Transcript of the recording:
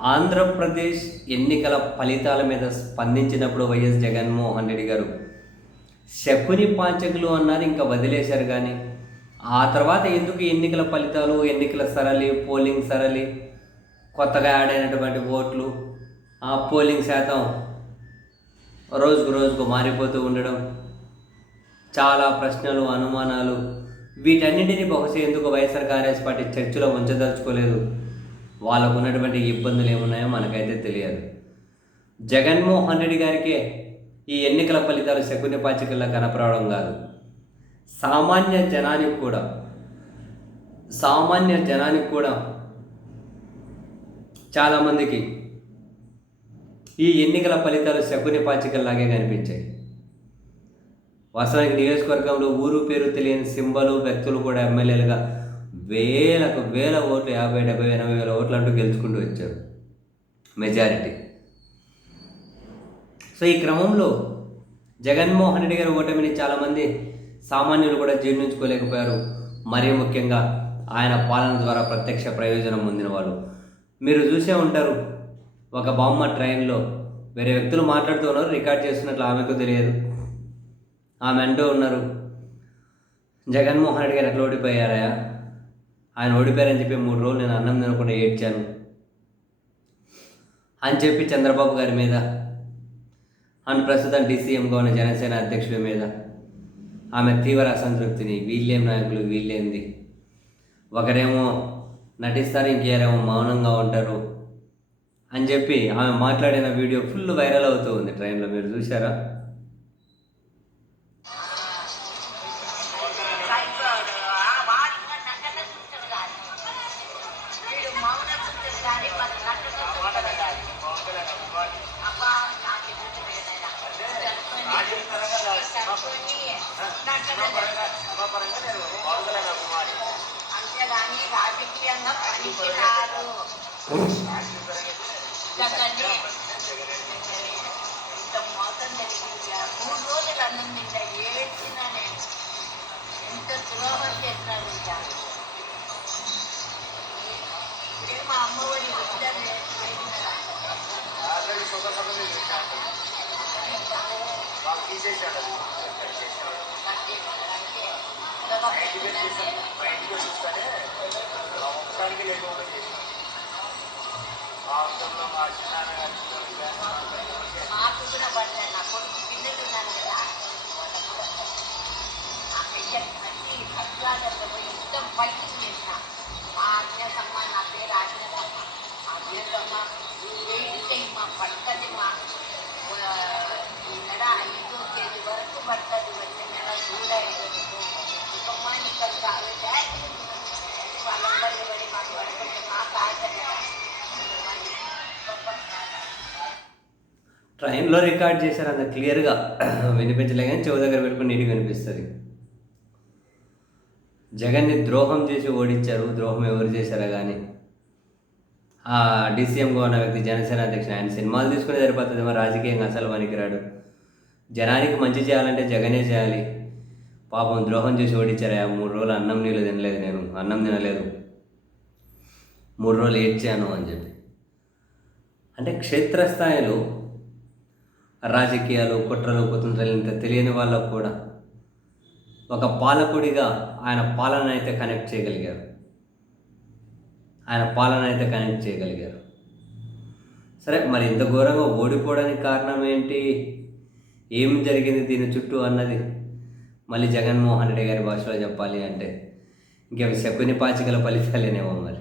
ఆంధ్రప్రదేశ్ ఎన్నికల ఫలితాల మీద స్పందించినప్పుడు వైఎస్ జగన్మోహన్ రెడ్డి గారు శకుని పాచకులు అన్నారు, ఇంకా వదిలేశారు. కానీ ఆ తర్వాత ఎందుకు ఎన్నికల ఫలితాలు, ఎన్నికల సరళి, పోలింగ్ సరళి, కొత్తగా యాడ్ అయినటువంటి ఓట్లు, ఆ పోలింగ్ శాతం రోజుకు రోజుకు మారిపోతూ ఉండడం, చాలా ప్రశ్నలు, అనుమానాలు, వీటన్నింటినీ బహుశా ఎందుకు వైఎస్ఆర్ కాంగ్రెస్ పార్టీ చర్చలో ఉంచదలుచుకోలేదు, వాళ్ళకు ఉన్నటువంటి ఇబ్బందులు ఏమున్నాయో మనకైతే తెలియదు. జగన్మోహన్ రెడ్డి గారికే ఈ ఎన్నికల ఫలితాలు శకుని పాచికల్లా కనపడడం కాదు, సామాన్య జనానికి కూడా చాలామందికి ఈ ఎన్నికల ఫలితాలు శకుని పాచికల్లాగే కనిపించాయి. వాస్తవానికి నియోజకవర్గంలో ఊరు పేరు తెలియని సింబలు, వ్యక్తులు కూడా ఎమ్మెల్యేలుగా వేల ఓట్లు, 50, 70, 80 వేల ఓట్లు అంటూ గెలుచుకుంటూ వచ్చారు, మెజారిటీ. సో ఈ క్రమంలో జగన్మోహన్ రెడ్డి గారి ఓటమిని చాలామంది సామాన్యులు కూడా జీర్ణించుకోలేకపోయారు. మరీ ముఖ్యంగా ఆయన పాలన ద్వారా ప్రత్యక్ష ప్రయోజనం పొందిన వాళ్ళు. మీరు చూసే ఉంటారు, ఒక బామ్మ ట్రైన్లో వేరే వ్యక్తులు మాట్లాడుతూ ఉన్నారు, రికార్డ్ చేస్తున్నట్లు ఆమెకు తెలియదు. ఆమె అంటూ ఉన్నారు, జగన్మోహన్ రెడ్డి గారు ఎట్లా ఓడిపోయారా, ఆయన ఓడిపోయారని చెప్పి 3 రోజులు నేను అన్నం తినకుండా ఏడ్చాను అని చెప్పి చంద్రబాబు గారి మీద అండ్ ప్రస్తుతం డీసీఎంగా ఉన్న జనసేన అధ్యక్షుడి మీద ఆమె తీవ్ర అసంతృప్తిని, వీళ్ళేం నాయకులు, వీళ్ళేంది, ఒకరేమో నటిస్తారు, ఇంకేరేమో మౌనంగా ఉంటారు అని చెప్పి ఆమె మాట్లాడిన వీడియో ఫుల్ వైరల్ అవుతూ ఉంది ట్రైన్లో. మీరు చూసారా? అంతేగాని రాజకీయంగా పనికిరారు. ఇంత మోసం జరిగింది. 3 రోజులు అన్నం తింటా ఏడ్చినా నేను. ఎంత ద్రోహం చేస్తాను. ఇప్పుడే మా అమ్మఒడి ఇద్దరు మాకు కూడా పడతాయి. నా కొడుకు పిల్లలు ఉన్నాను కదా, ఆ పెద్ద అన్ని సత్యాలలో పోయి యుద్ధం ఫైటింగ్ చేసిన. మా అజ్ఞాతమ్మ, నా పేరు అజ్ఞాతమ్మ. అజ్ఞాతమ్మ వేడితే మా పడుతుంది, మా నెల 5వ తేదీ వరకు పడుతుంది. వచ్చే నెల జూలై 5 ఇక్కడ వాళ్ళందరూ ఎవరి మాకు పడుకుంటే మా ట్రైన్లో రికార్డ్ చేశారు, అంత క్లియర్గా వినిపించలే, కానీ చెవు దగ్గర పెట్టుకుని నీటికి వినిపిస్తుంది. జగన్ని ద్రోహం చేసి ఓడించారు. ద్రోహం ఎవరు చేశారా కానీ ఆ డీసీఎంగా ఉన్న వ్యక్తి జనసేన అధ్యక్షుడు, ఆయన సినిమాలు తీసుకునే సరిపోతుంది, మరి రాజకీయంగా అసలు పనికిరాడు. జనానికి మంచి చేయాలంటే జగనే చేయాలి. పాపం ద్రోహం చేసి ఓడించారా. 3 రోజులు అన్నం నీళ్ళు తినలేదు, నేను అన్నం తినలేదు, 3 రోజులు ఏడ్చాను అని చెప్పి. అంటే క్షేత్రస్థాయిలో రాజకీయాలు, కుట్రలు, కుతంత్రాలు ఇంత తెలియని వాళ్ళకు కూడా ఒక పాలకుడిగా ఆయన పాలన అయితే కనెక్ట్ చేయగలిగారు. సరే, మరి ఇంత ఘోరంగా ఓడిపోవడానికి కారణం ఏంటి, ఏం జరిగింది దీని చుట్టూ అన్నది మళ్ళీ జగన్మోహన్ రెడ్డి గారి భాషలో చెప్పాలి అంటే ఇంక శకుని పాచికల ఫలితాలేనేమో మరి.